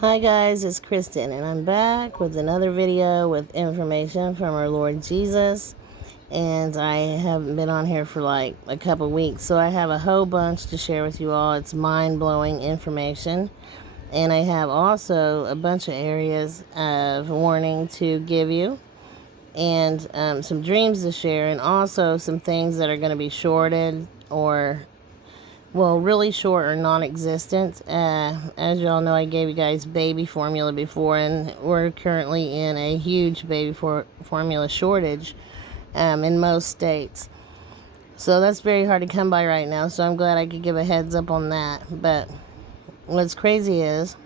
Hi guys, it's Kristen and I'm back with another video with information from our Lord Jesus. And I haven't been on here for like a couple weeks, so I have a whole bunch to share with you all. It's mind-blowing information. And I have also a bunch of areas of warning to give you, and some dreams to share, and also some things that are going to be shorted or really short or non-existent. As y'all know, I gave you guys baby formula before, and we're currently in a huge baby formula shortage in most states. So that's very hard to come by right now, so I'm glad I could give a heads up on that. But what's crazy is,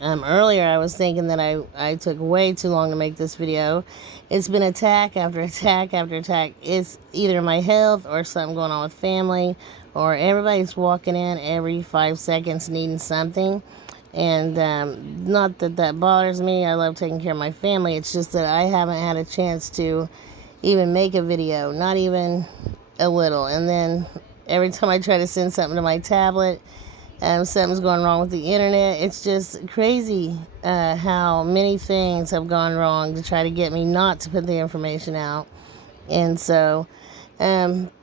earlier I was thinking that I took way too long to make this video. It's been attack after attack after attack. It's either my health or something going on with family, or everybody's walking in every 5 seconds needing something. And not that that bothers me. I love taking care of my family. It's just that I haven't had a chance to even make a video, not even a little. And then every time I try to send something to my tablet, something's going wrong with the internet. It's just crazy how many things have gone wrong to try to get me not to put the information out. And so,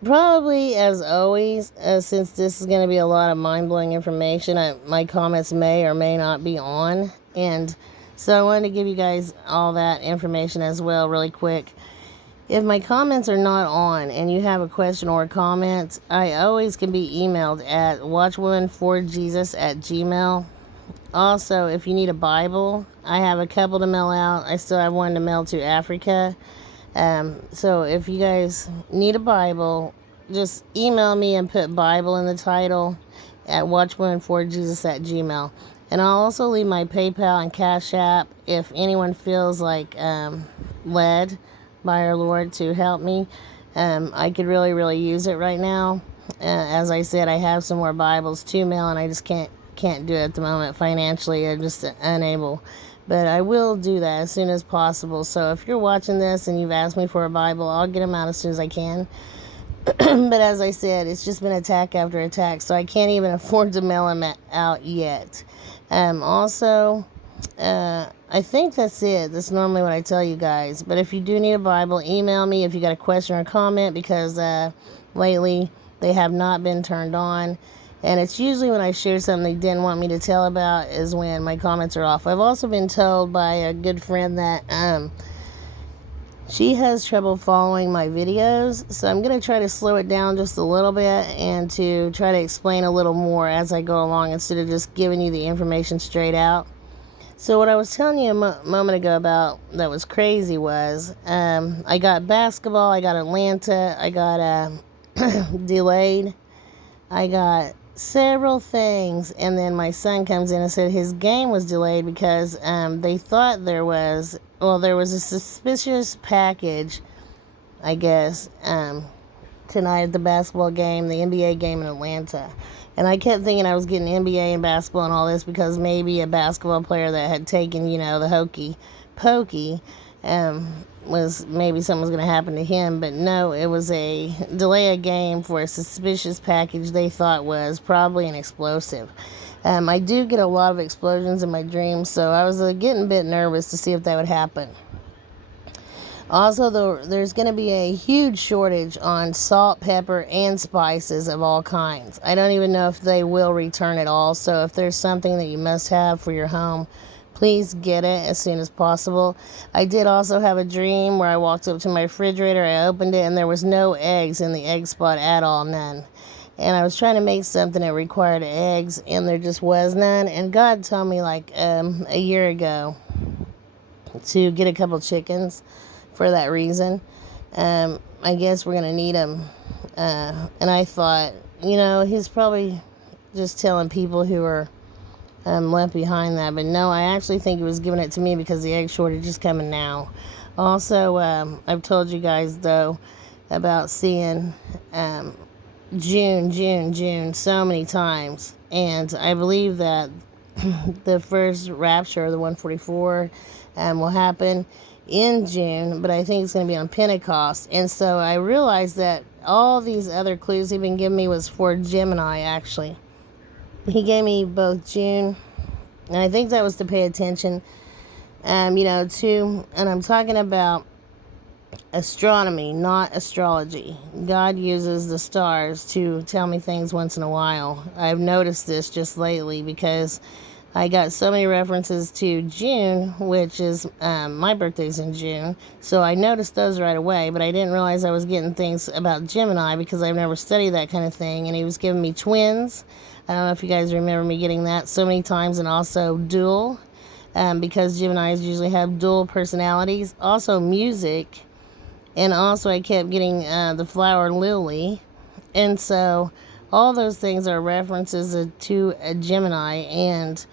probably as always, since this is going to be a lot of mind-blowing information, my comments may or may not be on. And so I wanted to give you guys all that information as well really quick. If my comments are not on and you have a question or a comment, I always can be emailed at watchwomanforjesus@gmail. Also, if you need a Bible, I have a couple to mail out. I still have one to mail to Africa. So if you guys need a Bible, just email me and put Bible in the title at watchwomanforjesus@gmail. And I'll also leave my PayPal and Cash App if anyone feels like led by our Lord to help me. I could really use it right now. As I said, I have some more Bibles to mail, and I just can't do it at the moment financially. I'm just unable. But I will do that as soon as possible. So if you're watching this and you've asked me for a Bible, I'll get them out as soon as I can. But as I said, it's just been attack after attack, so I can't even afford to mail them out yet. Also, I think that's it. That's normally what I tell you guys. But if you do need a Bible, email me if you got a question or a comment, because lately they have not been turned on. And it's usually when I share something they didn't want me to tell about is when my comments are off. I've also been told by a good friend that she has trouble following my videos. So I'm going to try to slow it down just a little bit and to try to explain a little more as I go along instead of just giving you the information straight out. So what I was telling you a moment ago about that was crazy was I got basketball, I got Atlanta, I got delayed, I got several things, and then my son comes in and said his game was delayed because they thought there was a suspicious package, I guess, tonight at the basketball game, the NBA game in Atlanta. And I kept thinking I was getting NBA and basketball and all this because maybe a basketball player that had taken, the hokey pokey, was maybe something was going to happen to him. But no, it was a delay a game for a suspicious package they thought was probably an explosive. I do get a lot of explosions in my dreams, so I was getting a bit nervous to see if that would happen. Also, there's going to be a huge shortage on salt, pepper, and spices of all kinds. I don't even know if they will return at all. So if there's something that you must have for your home, please get it as soon as possible. I did also have a dream where I walked up to my refrigerator, I opened it, and there was no eggs in the egg spot at all, none. And I was trying to make something that required eggs, and there just was none. And God told me like a year ago to get a couple chickens for that reason. I guess we're going to need them. And I thought, he's probably just telling people who are left behind that. But no, I actually think he was giving it to me because the egg shortage is coming now. Also, I've told you guys, though, about seeing June so many times. And I believe that the first rapture, the 144, will happen in June, but I think it's going to be on Pentecost. And so I realized that all these other clues he'd been giving me was for Gemini, actually. He gave me both June And I think that was to pay attention, to, and I'm talking about astronomy, not astrology. God uses the stars to tell me things once in a while. I've noticed this just lately because I got so many references to June, which is my birthday's in June, so I noticed those right away, but I didn't realize I was getting things about Gemini because I've never studied that kind of thing, and he was giving me twins. I don't know if you guys remember me getting that so many times, and also dual, because Geminis usually have dual personalities. Also music, and also I kept getting the flower lily, and so all those things are references to a Gemini, and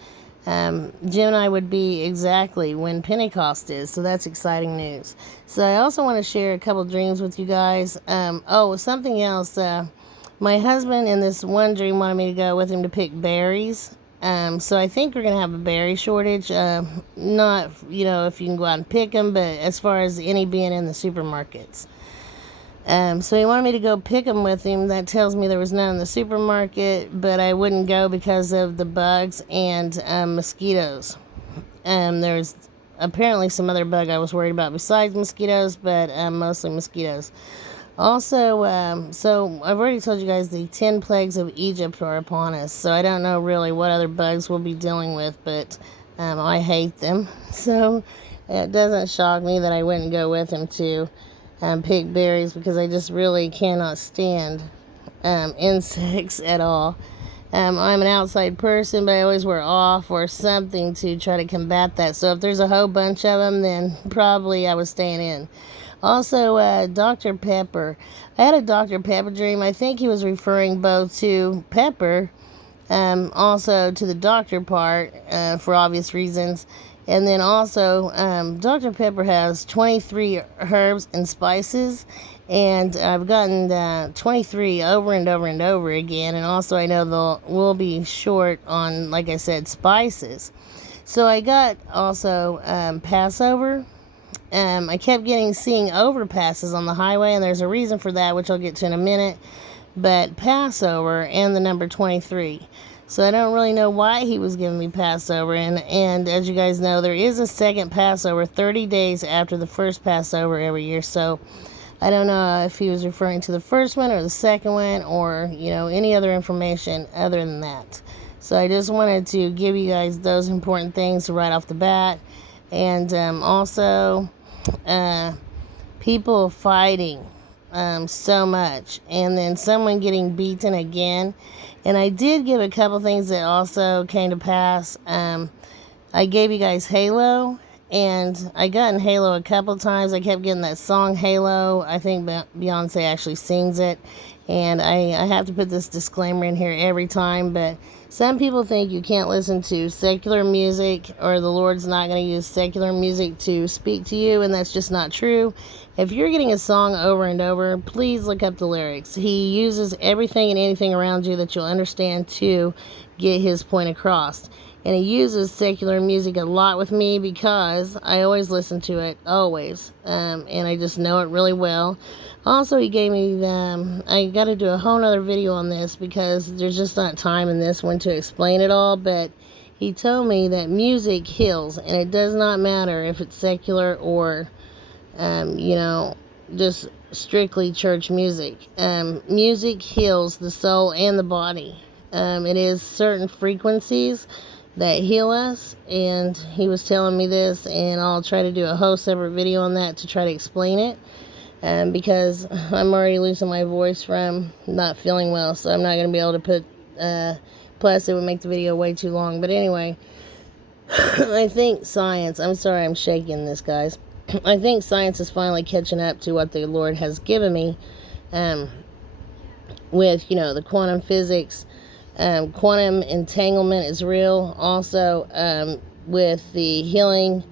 Gemini would be exactly when Pentecost is, so that's exciting news. So I also want to share a couple dreams with you guys. Something else. My husband in this one dream wanted me to go with him to pick berries. So I think we're going to have a berry shortage. Not, if you can go out and pick them, but as far as any being in the supermarkets. So he wanted me to go pick them with him. That tells me there was none in the supermarket, but I wouldn't go because of the bugs and mosquitoes. There's apparently some other bug I was worried about besides mosquitoes, but mostly mosquitoes. Also, so I've already told you guys the 10 plagues of Egypt are upon us, so I don't know really what other bugs we'll be dealing with, but I hate them. So it doesn't shock me that I wouldn't go with him to pick berries, because I just really cannot stand insects at all. I'm an outside person, but I always wear off or something to try to combat that. So if there's a whole bunch of them, then probably I was staying in. Also, Dr. Pepper. I had a Dr. Pepper dream. I think he was referring both to Pepper, also to the doctor part, for obvious reasons. And then also, Dr. Pepper has 23 herbs and spices, and I've gotten 23 over and over and over again. And also, I know we'll be short on, like I said, spices. So I got also Passover. I kept seeing overpasses on the highway, and there's a reason for that, which I'll get to in a minute. But Passover and the number 23. So I don't really know why he was giving me Passover. And as you guys know, there is a second Passover 30 days after the first Passover every year. So I don't know if he was referring to the first one or the second one, or, any other information other than that. So I just wanted to give you guys those important things right off the bat. And also, people fighting so much, and then someone getting beaten again. And I did give a couple things that also came to pass. I gave you guys Halo, and I got in Halo a couple times. I kept getting that song Halo. I think Beyonce actually sings it. And I have to put this disclaimer in here every time, but some people think you can't listen to secular music, or the Lord's not going to use secular music to speak to you, and that's just not true. If you're getting a song over and over, please look up the lyrics. He uses everything and anything around you that you'll understand to get his point across. And he uses secular music a lot with me because I always listen to it, always. And I just know it really well. Also, he gave me, I got to do a whole nother video on this because there's just not time in this one to explain it all. But he told me that music heals, and it does not matter if it's secular or, just strictly church music. Music heals the soul and the body. It is certain frequencies that heal us, and he was telling me this, and I'll try to do a whole separate video on that to try to explain it, because I'm already losing my voice from not feeling well, so I'm not going to be able to put, plus it would make the video way too long. But anyway, I think science, I'm sorry I'm shaking this, guys. I think science is finally catching up to what the Lord has given me, with, the quantum physics. Quantum entanglement is real. Also, with the healing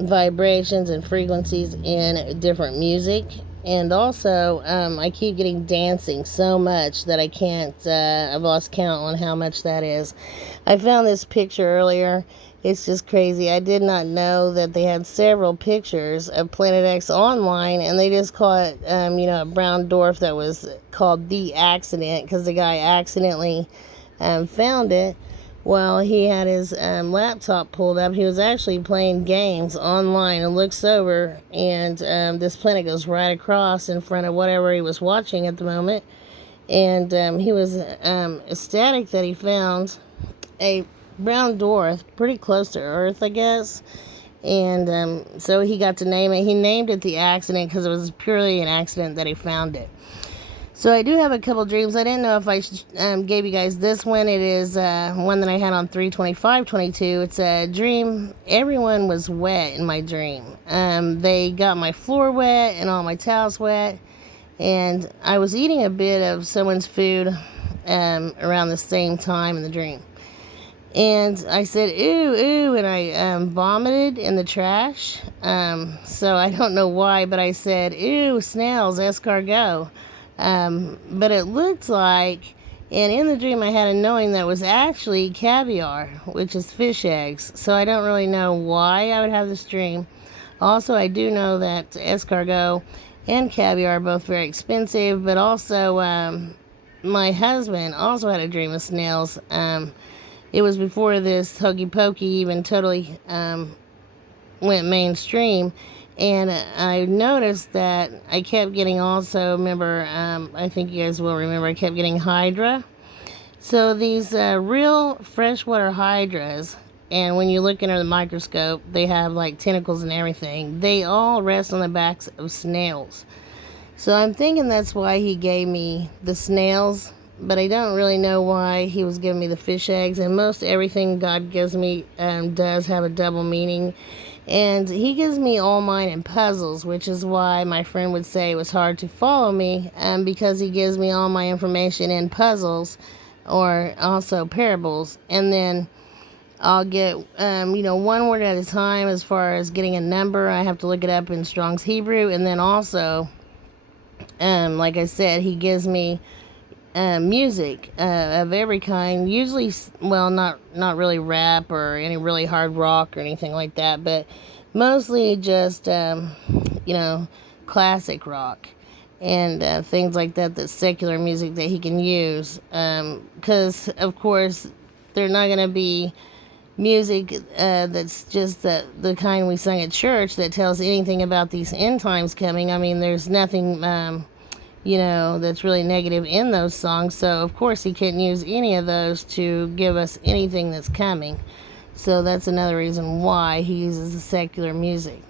vibrations and frequencies in different music. And also, I keep getting dancing so much that I can't, I've lost count on how much that is. I found this picture earlier. It's just crazy. I did not know that they had several pictures of Planet X online, and they just call it, a brown dwarf that was called The Accident because the guy accidentally found it. Well, he had his laptop pulled up. He was actually playing games online and looks over, and this planet goes right across in front of whatever he was watching at the moment. And he was ecstatic that he found a brown dwarf pretty close to Earth, I guess. And so he got to name it. He named it the accident because it was purely an accident that he found it. So I do have a couple dreams. I didn't know if I gave you guys this one. It is one that I had on 3/25/22. It's a dream. Everyone was wet in my dream. They got my floor wet and all my towels wet. And I was eating a bit of someone's food around the same time in the dream. And I said, ooh, ooh, and I vomited in the trash. So I don't know why, but I said, ooh, snails, escargot. But it looked like, and in the dream I had a knowing that was actually caviar, which is fish eggs. So I don't really know why I would have this dream. Also, I do know that escargot and caviar are both very expensive, but also my husband also had a dream of snails. It was before this Hokey Pokey even totally went mainstream. And I noticed that I kept getting also, remember, I think you guys will remember, I kept getting hydra. So these real freshwater hydras, and when you look under the microscope, they have like tentacles and everything. They all rest on the backs of snails. So I'm thinking that's why he gave me the snails, but I don't really know why he was giving me the fish eggs. And most everything God gives me does have a double meaning. And he gives me all mine in puzzles, which is why my friend would say it was hard to follow me, because he gives me all my information in puzzles or also parables. And then I'll get, one word at a time as far as getting a number. I have to look it up in Strong's Hebrew. And then also, like I said, he gives me music of every kind, usually, well, not really rap or any really hard rock or anything like that, but mostly just classic rock and things like that, that's secular music that he can use, because of course they're not going to be music that's just the kind we sing at church that tells anything about these end times coming. I mean, there's nothing that's really negative in those songs. So, of course, he couldn't use any of those to give us anything that's coming. So that's another reason why he uses the secular music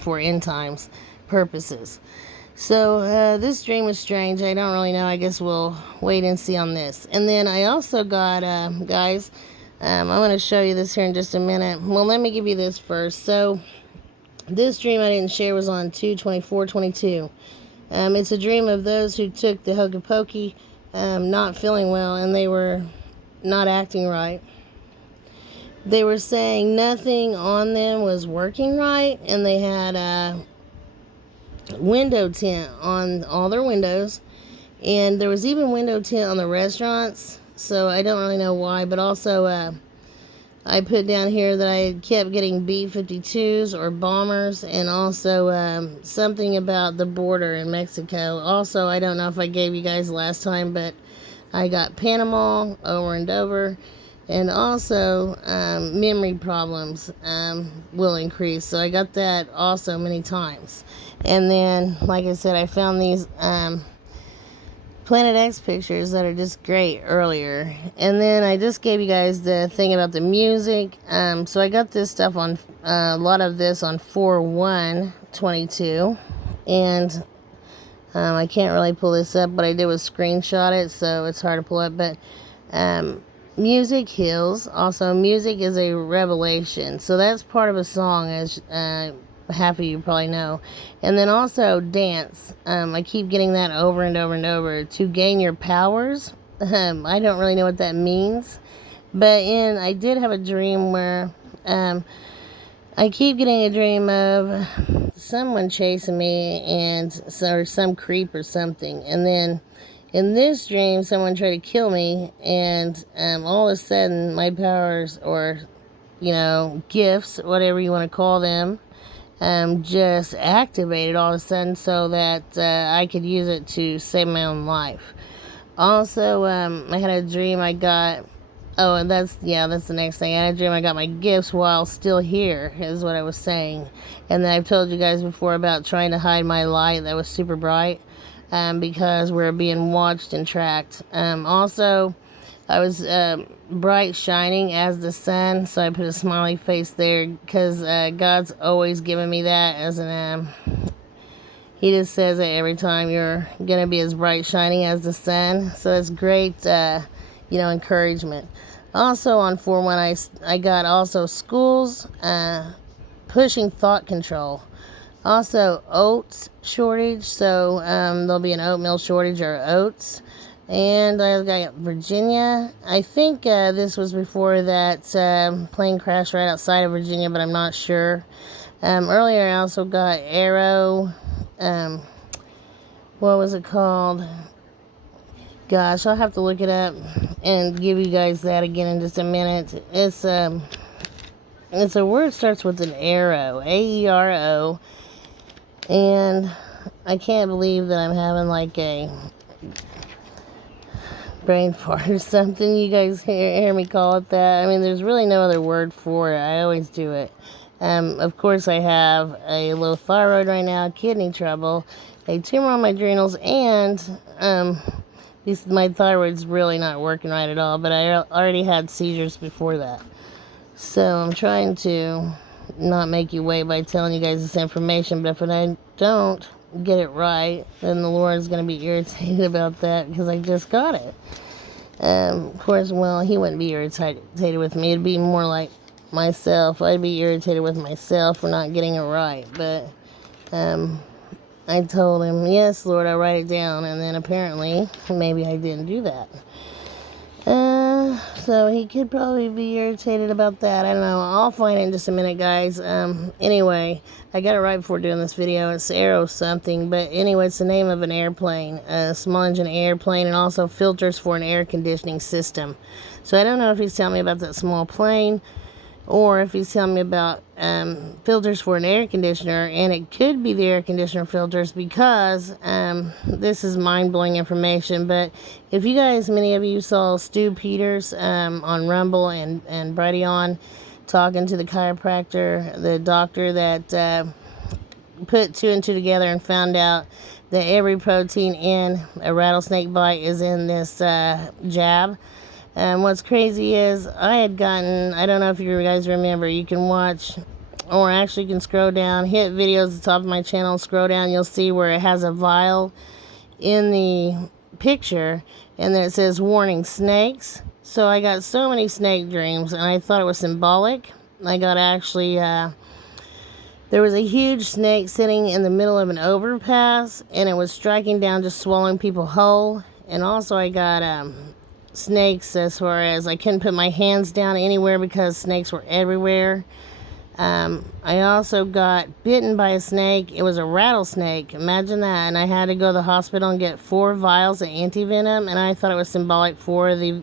for end times purposes. So this dream was strange. I don't really know. I guess we'll wait and see on this. And then I also got, guys, I'm going to show you this here in just a minute. Well, let me give you this first. So this dream I didn't share was on 2/24/22. It's a dream of those who took the Hokey Pokey, not feeling well, and they were not acting right. They were saying nothing on them was working right, and they had a window tint on all their windows, and there was even window tint on the restaurants. So I don't really know why, but also I put down here that I kept getting B-52s or bombers, and also something about the border in Mexico. Also, I don't know if I gave you guys last time, but I got Panama over and over. And also, memory problems will increase. So I got that also many times. And then, like I said, I found these Planet X pictures that are just great earlier. And then I just gave you guys the thing about the music. So I got this stuff on, a lot of this on 4/1/22. And I can't really pull this up. What I did was screenshot it, so it's hard to pull up. But music heals. Also, music is a revelation. So that's part of a song, as half of you probably know. And then also dance. I keep getting that over and over and over. To gain your powers. I don't really know what that means. But I did have a dream where I keep getting a dream of someone chasing me, or some creep or something. And then in this dream, someone tried to kill me, and all of a sudden, my powers, or, gifts, whatever you want to call them, just activated all of a sudden, so that I could use it to save my own life. Also, I had a dream I got Oh, and that's the next thing. I had a dream I got my gifts while still here, is what I was saying. And then I've told you guys before about trying to hide my light that was super bright, because we're being watched and tracked. Also, I was bright shining as the sun, so I put a smiley face there because God's always given me that as an he just says it every time, you're gonna be as bright shining as the sun. So it's great, encouragement. Also on 4/1, I got also schools pushing thought control. Also oats shortage, so there'll be an oatmeal shortage or oats. And I got Virginia. I think this was before that plane crash right outside of Virginia, but I'm not sure. Earlier I also got arrow. What was it called? Gosh, I'll have to look it up and give you guys that again in just a minute. It's a word starts with an arrow, AERO, and I can't believe that I'm having like a brain fart or something. You guys hear me call it that? I mean, there's really no other word for it. I always do it. Of course, I have a low thyroid right now, kidney trouble, a tumor on my adrenals, and my thyroid's really not working right at all, but I already had seizures before that. So I'm trying to not make you wait by telling you guys this information, but if I don't get it right, then the Lord's going to be irritated about that because I just got it. Of course, well, he wouldn't be irritated with me. It'd be more like myself. I'd be irritated with myself for not getting it right. But I told him, yes, Lord, I'll write it down. And then apparently, maybe I didn't do that. So he could probably be irritated about that. I don't know. I'll find it in just a minute, guys. Anyway, I got it right before doing this video. It's Aero something. But anyway, it's the name of an airplane. A small engine airplane, and also filters for an air conditioning system. So I don't know if he's telling me about that small plane, or if he's telling me about filters for an air conditioner, and it could be the air conditioner filters because this is mind-blowing information. But if you guys, many of you saw Stu Peters on Rumble and Brighteon talking to the chiropractor, the doctor that put 2 and 2 together and found out that every protein in a rattlesnake bite is in this jab. And what's crazy is I had gotten, I don't know if you guys remember, you can watch, or actually you can scroll down, hit videos at the top of my channel, scroll down, you'll see where it has a vial in the picture, and then it says, warning, snakes. So I got so many snake dreams, and I thought it was symbolic. I got actually, there was a huge snake sitting in the middle of an overpass, and it was striking down, just swallowing people whole. And also I got, snakes as far as I couldn't put my hands down anywhere because snakes were everywhere. I also got bitten by a snake. It was a rattlesnake. Imagine that. And I had to go to the hospital and get 4 vials of anti-venom, and I thought it was symbolic for the,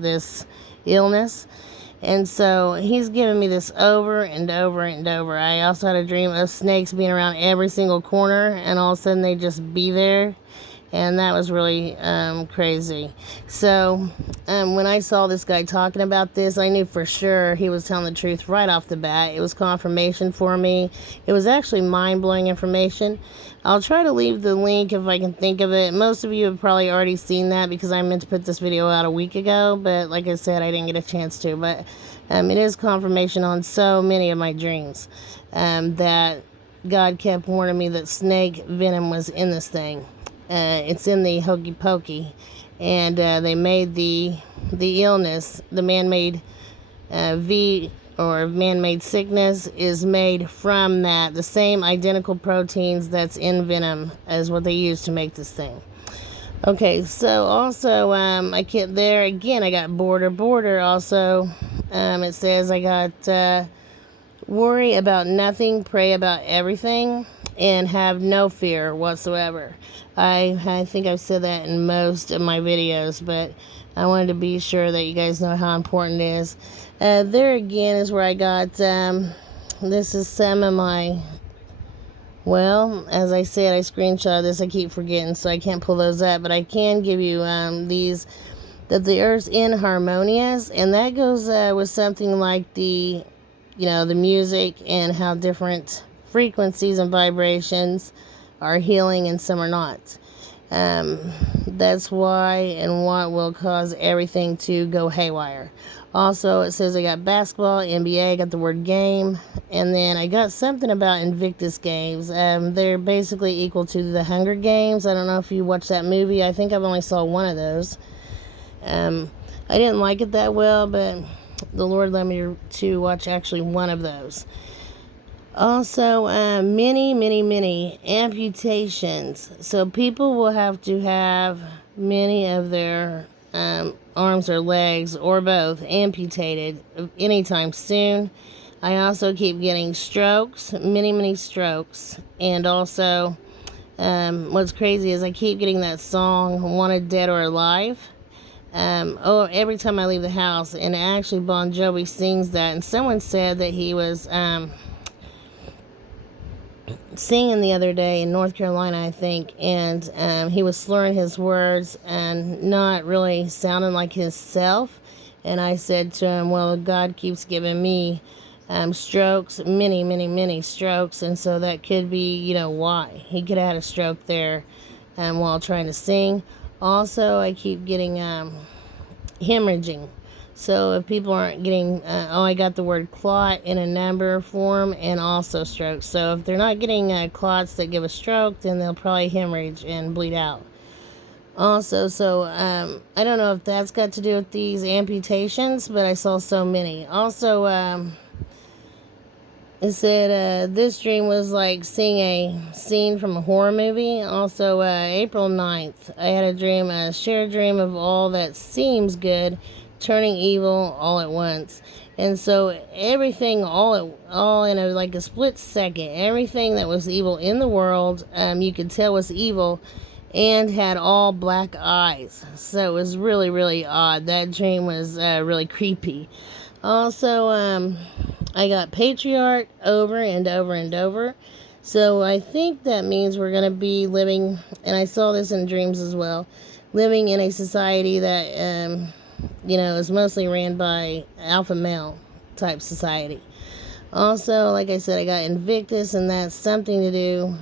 this illness. And so he's giving me this over and over and over. I also had a dream of snakes being around every single corner, and all of a sudden they just be there. And that was really crazy. So when I saw this guy talking about this, I knew for sure he was telling the truth right off the bat. It was confirmation for me. It was actually mind-blowing information. I'll try to leave the link if I can think of it. Most of you have probably already seen that because I meant to put this video out a week ago. But like I said, I didn't get a chance to. But it is confirmation on so many of my dreams that God kept warning me that snake venom was in this thing. It's in the Hokey Pokey, and they made the illness, the man-made man-made sickness is made from that, the same identical proteins that's in venom as what they use to make this thing. Okay, so also I kept there again. I got border also. It says I got worry about nothing, pray about everything, and have no fear whatsoever. I think I've said that in most of my videos, but I wanted to be sure that you guys know how important it is. There again is where I got, this is some of my, well, as I said, I screenshot this. I keep forgetting, so I can't pull those up, but I can give you these. that the earth's inharmonious, and that goes with something like the music and how different frequencies and vibrations are healing and some are not. That's why and what will cause everything to go haywire. Also, it says I got basketball, NBA, I got the word game, and then I got something about Invictus Games. They're basically equal to the Hunger Games. I don't know if you watched that movie. I think I've only saw one of those. I didn't like it that well, but the Lord led me to watch actually one of those. Also, many amputations. So people will have to have many of their arms or legs or both amputated anytime soon. I also keep getting strokes, many strokes. And also, what's crazy is I keep getting that song, Wanted Dead or Alive. Every time I leave the house, and actually Bon Jovi sings that, and someone said that he was singing the other day in North Carolina, I think, and he was slurring his words and not really sounding like himself. And I said to him, well, God keeps giving me strokes, many strokes, and so that could be, why. He could have had a stroke there while trying to sing. Also, I keep getting hemorrhaging. So if people aren't getting, I got the word clot in a number form and also stroke. So if they're not getting clots that give a stroke, then they'll probably hemorrhage and bleed out. Also, so I don't know if that's got to do with these amputations, but I saw so many. Also, it said this dream was like seeing a scene from a horror movie. Also, April 9th, I had a shared dream of all that seems good turning evil all at once. And so everything all in a split second, everything that was evil in the world, you could tell was evil and had all black eyes. So it was really odd. That dream was really creepy. Also, I got patriarch over and over. So I think that means we're going to be living, and I saw this in dreams as well, living in a society that, is mostly ran by alpha male type society. Also, like I said, I got Invictus, and that's something to do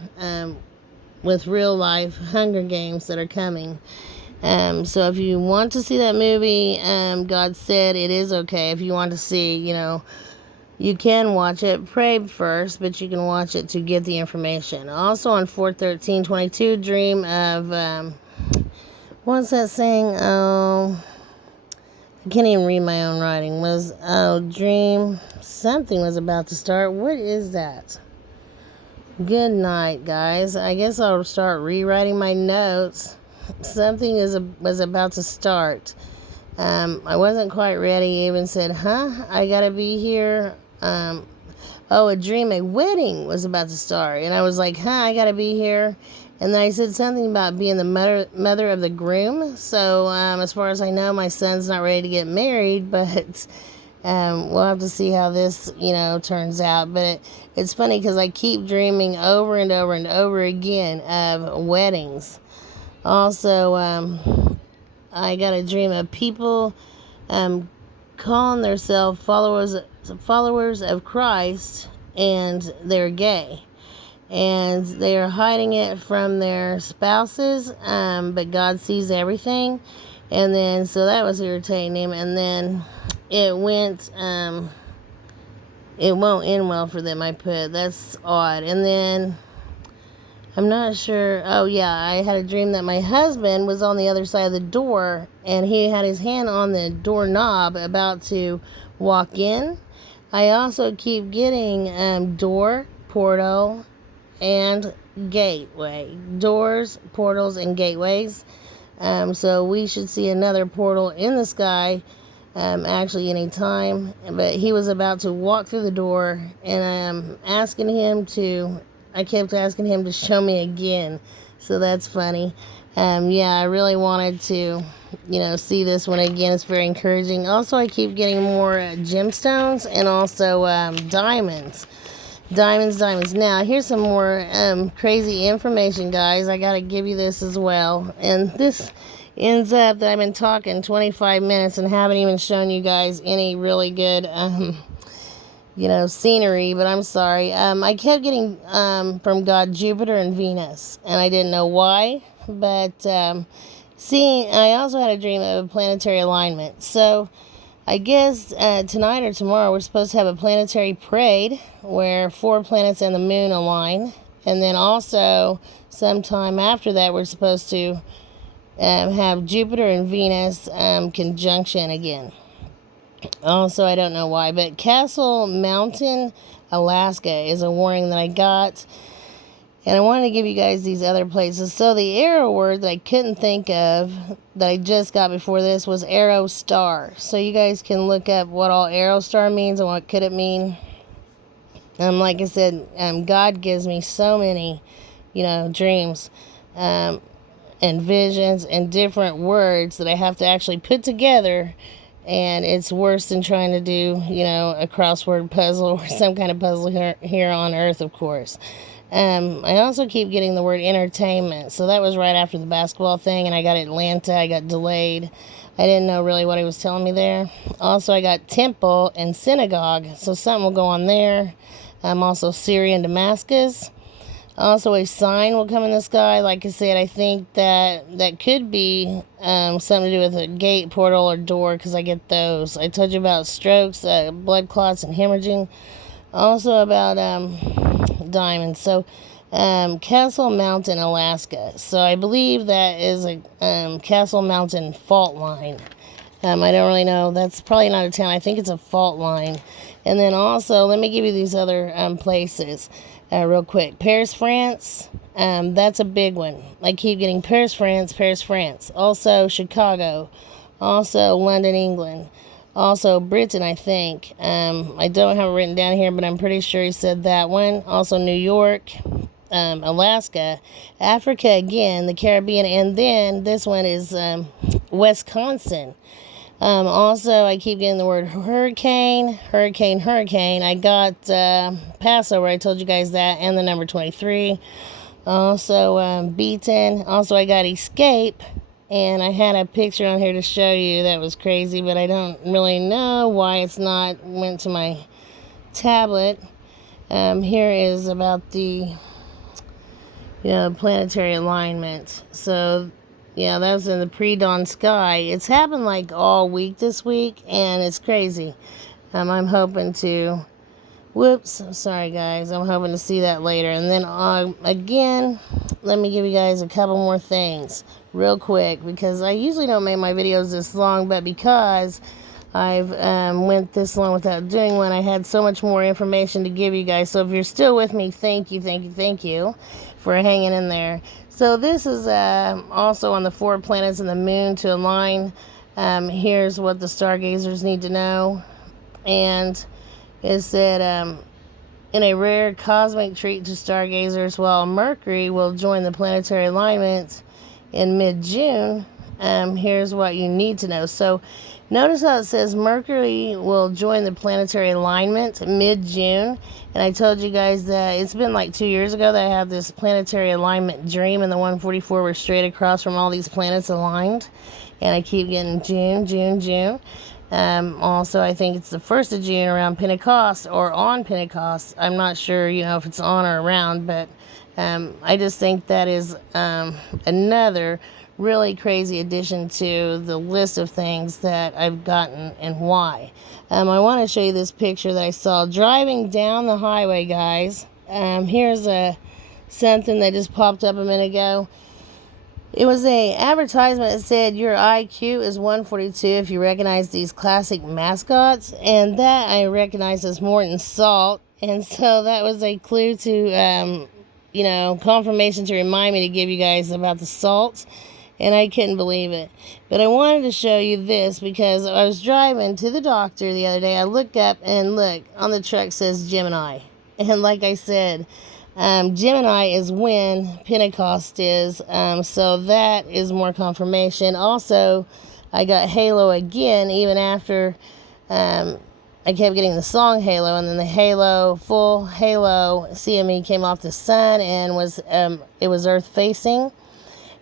with real life Hunger Games that are coming. So if you want to see that movie, God said it is okay. If you want to see, you can watch it. Pray first, but you can watch it to get the information. Also on 4/13/22, dream of, what's that saying? Oh, I can't even read my own writing. Dream, something was about to start. What is that? Good night, guys. I guess I'll start rewriting my notes. Something was about to start. I wasn't quite ready. Even said, I gotta be here. A dream, a wedding was about to start. And I was like, I gotta be here. And then I said something about being the mother of the groom. So as far as I know, my son's not ready to get married, but we'll have to see how this, turns out. But it's funny because I keep dreaming over and over again of weddings. Also, I got a dream of people calling themselves followers of Christ, and they're gay. And they are hiding it from their spouses, but God sees everything. And then, so that was irritating him. And then it won't end well for them, I put. That's odd. And then, I'm not sure. Oh, yeah, I had a dream that my husband was on the other side of the door, and he had his hand on the doorknob about to walk in. I also keep getting door, portal, and gateway. Doors, portals, and gateways. So we should see another portal in the sky actually any time. But he was about to walk through the door, and I kept asking him to show me again. So that's funny. I really wanted to, see this one again. It's very encouraging. Also, I keep getting more gemstones and also diamonds. Diamonds. Now, here's some more crazy information, guys. I got to give you this as well. And this ends up that I've been talking 25 minutes and haven't even shown you guys any really good, scenery, but I'm sorry. I kept getting, from God, Jupiter and Venus, and I didn't know why, but, I also had a dream of a planetary alignment. So, I guess tonight or tomorrow we're supposed to have a planetary parade where 4 planets and the moon align. And then also, sometime after that, we're supposed to have Jupiter and Venus conjunction again. Also, I don't know why, but Castle Mountain, Alaska is a warning that I got. And I wanted to give you guys these other places. So the arrow word that I couldn't think of that I just got before this was arrow star. So you guys can look up what all arrow star means and what could it mean. Like I said, God gives me so many, dreams and visions and different words that I have to actually put together. And it's worse than trying to do, a crossword puzzle or some kind of puzzle here on Earth, of course. I also keep getting the word entertainment. So that was right after the basketball thing, and I got Atlanta. I got delayed. I didn't know really what he was telling me there. Also, I got temple and synagogue. So something will go on there. Also Syria and Damascus. Also, a sign will come in the sky. Like I said, I think that could be something to do with a gate, portal, or door, because I get those. I told you about strokes, blood clots, and hemorrhaging. Also about diamonds. So, Castle Mountain, Alaska. So I believe that is a Castle Mountain fault line. I don't really know. That's probably not a town. I think it's a fault line. And then also, let me give you these other places real quick. Paris, France. That's a big one. I keep getting Paris, France, Paris, France. Also, Chicago. Also, London, England. Also, Britain, I think. I don't have it written down here, but I'm pretty sure he said that one. Also, New York, Alaska, Africa again, the Caribbean, and then this one is Wisconsin. Also, I keep getting the word hurricane. I got Passover, I told you guys that, and the number 23. Also, beaten. Also, I got escape. And I had a picture on here to show you that was crazy, but I don't really know why it's not went to my tablet. Here is about the, planetary alignment. So, yeah, that was in the pre-dawn sky. It's happened like all week this week, and it's crazy. I'm hoping to, sorry guys, I'm hoping to see that later. And then again, let me give you guys a couple more things real quick, because I usually don't make my videos this long, but because I've went this long without doing one, I had so much more information to give you guys. So if you're still with me, thank you for hanging in there. So this is also on the 4 planets and the moon to align. Here's what the stargazers need to know. And it said, in a rare cosmic treat to stargazers, while Mercury will join the planetary alignment in mid-June, here's what you need to know. So notice how it says Mercury will join the planetary alignment mid-June. And I told you guys that it's been like 2 years ago that I had this planetary alignment dream, and the 144 were straight across from all these planets aligned. And I keep getting June. Also, I think it's the 1st of June around Pentecost or on Pentecost. I'm not sure, if it's on or around, but I just think that is another really crazy addition to the list of things that I've gotten and why. I want to show you this picture that I saw driving down the highway, guys. Here's something that just popped up a minute ago. It was a advertisement that said your IQ is 142 if you recognize these classic mascots, and that I recognize as Morton Salt, and so that was a clue to confirmation to remind me to give you guys about the salt, and I couldn't believe it. But I wanted to show you this because I was driving to the doctor the other day. I looked up and look, on the truck says Gemini, and like I said, Gemini is when Pentecost is, so that is more confirmation. Also, I got Halo again, even after I kept getting the song Halo, and then the Halo, full Halo CME came off the sun and was it was Earth facing.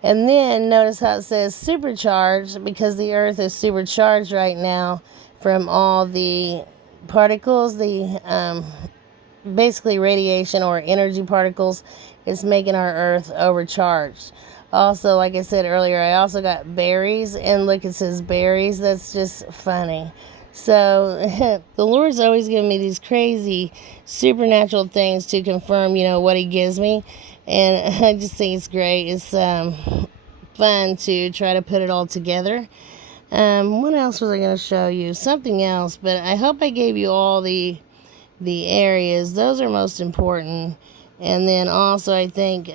And then notice how it says supercharged, because the earth is supercharged right now from all the particles, the basically radiation or energy particles. Is making our earth overcharged. Also, like I said earlier, I also got berries, and look, it says berries. That's just funny. So the Lord's always giving me these crazy supernatural things to confirm, what he gives me. And I just think it's great. It's fun to try to put it all together. What else was I going to show you? Something else, but I hope I gave you all the areas. Those are most important. And then also, I think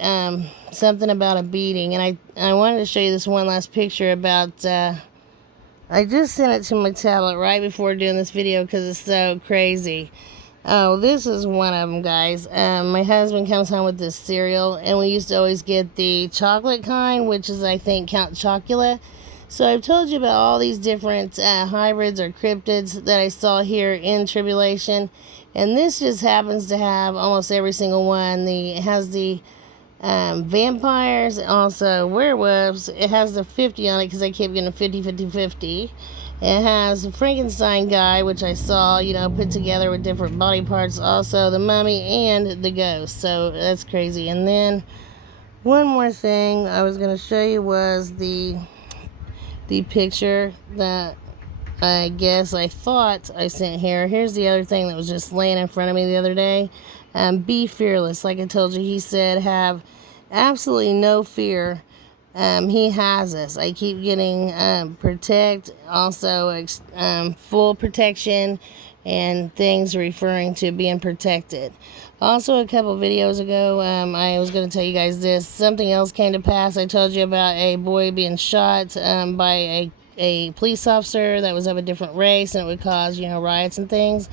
something about a beating. And I wanted to show you this one last picture about, I just sent it to my tablet right before doing this video because it's so crazy. Oh, this is one of them, guys. My husband comes home with this cereal, and we used to always get the chocolate kind, which is, I think, Count Chocula. So I've told you about all these different hybrids or cryptids that I saw here in Tribulation. And this just happens to have almost every single one. It has the vampires, also werewolves. It has the 50 on it because I keep getting a 50, 50, 50. It has the Frankenstein guy, which I saw, put together with different body parts. Also the mummy and the ghost. So that's crazy. And then one more thing I was going to show you was the picture that I guess I thought I sent here. Here's the other thing that was just laying in front of me the other day. Be fearless. Like I told you, he said have absolutely no fear. He has us. I keep getting protect, also full protection, and things referring to being protected. Also, a couple videos ago, I was going to tell you guys this. Something else came to pass. I told you about a boy being shot by a police officer that was of a different race, and it would cause, riots and things.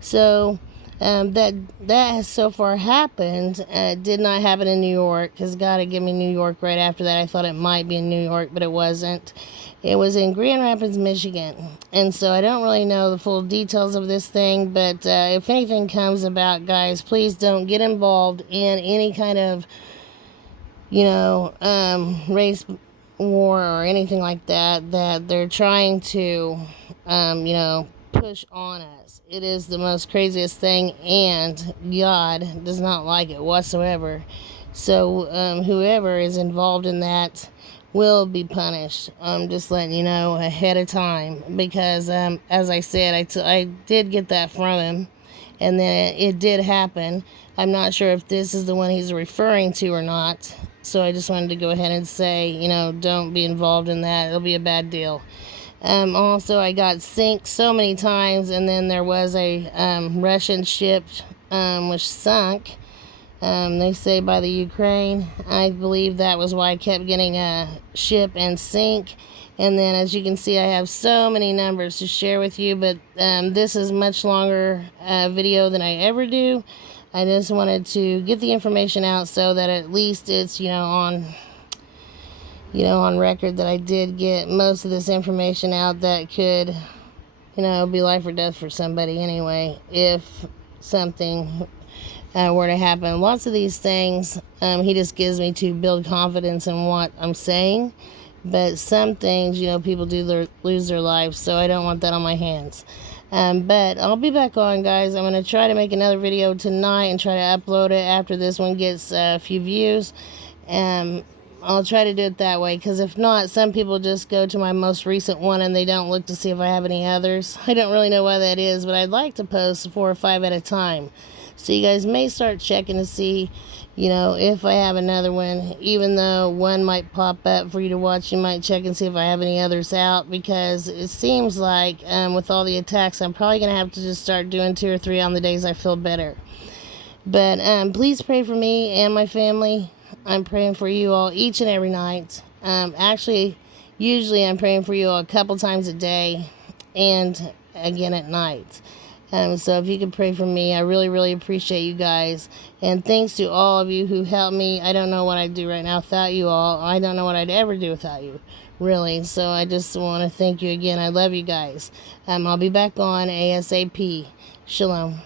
So that has so far happened. It did not happen in New York, because God had given me New York right after that. I thought it might be in New York, but it wasn't. It was in Grand Rapids, Michigan. And so I don't really know the full details of this thing, but if anything comes about, guys, please don't get involved in any kind of, race war or anything like that they're trying to, push on us. It is the most craziest thing, and God does not like it whatsoever. So whoever is involved in that will be punished. I'm just letting you know ahead of time, because as I said, I did get that from him, and then it did happen. I'm not sure if this is the one he's referring to or not, so I just wanted to go ahead and say, don't be involved in that. It'll be a bad deal. Also, I got sink so many times, and then there was a Russian ship which sunk. They say by the Ukraine. I believe that was why I kept getting a ship and sink. And then, as you can see, I have so many numbers to share with you, but this is much longer video than I ever do. I just wanted to get the information out so that at least it's, on record that I did get most of this information out that could, be life or death for somebody anyway, if something were to happen. Lots of these things, he just gives me to build confidence in what I'm saying, but some things, people do lose their lives, so I don't want that on my hands. But I'll be back on, guys. I'm going to try to make another video tonight and try to upload it after this one gets a few views. I'll try to do it that way, because if not, some people just go to my most recent one and they don't look to see if I have any others. I don't really know why that is, but I'd like to post 4 or 5 at a time. So you guys may start checking to see, if I have another one. Even though one might pop up for you to watch, you might check and see if I have any others out, because it seems like with all the attacks, I'm probably going to have to just start doing 2 or 3 on the days I feel better. But please pray for me and my family. I'm praying for you all each and every night. Actually, usually I'm praying for you all a couple times a day and again at night. So if you could pray for me, I really, really appreciate you guys. And thanks to all of you who helped me. I don't know what I'd do right now without you all. I don't know what I'd ever do without you, really. So I just want to thank you again. I love you guys. I'll be back on ASAP. Shalom.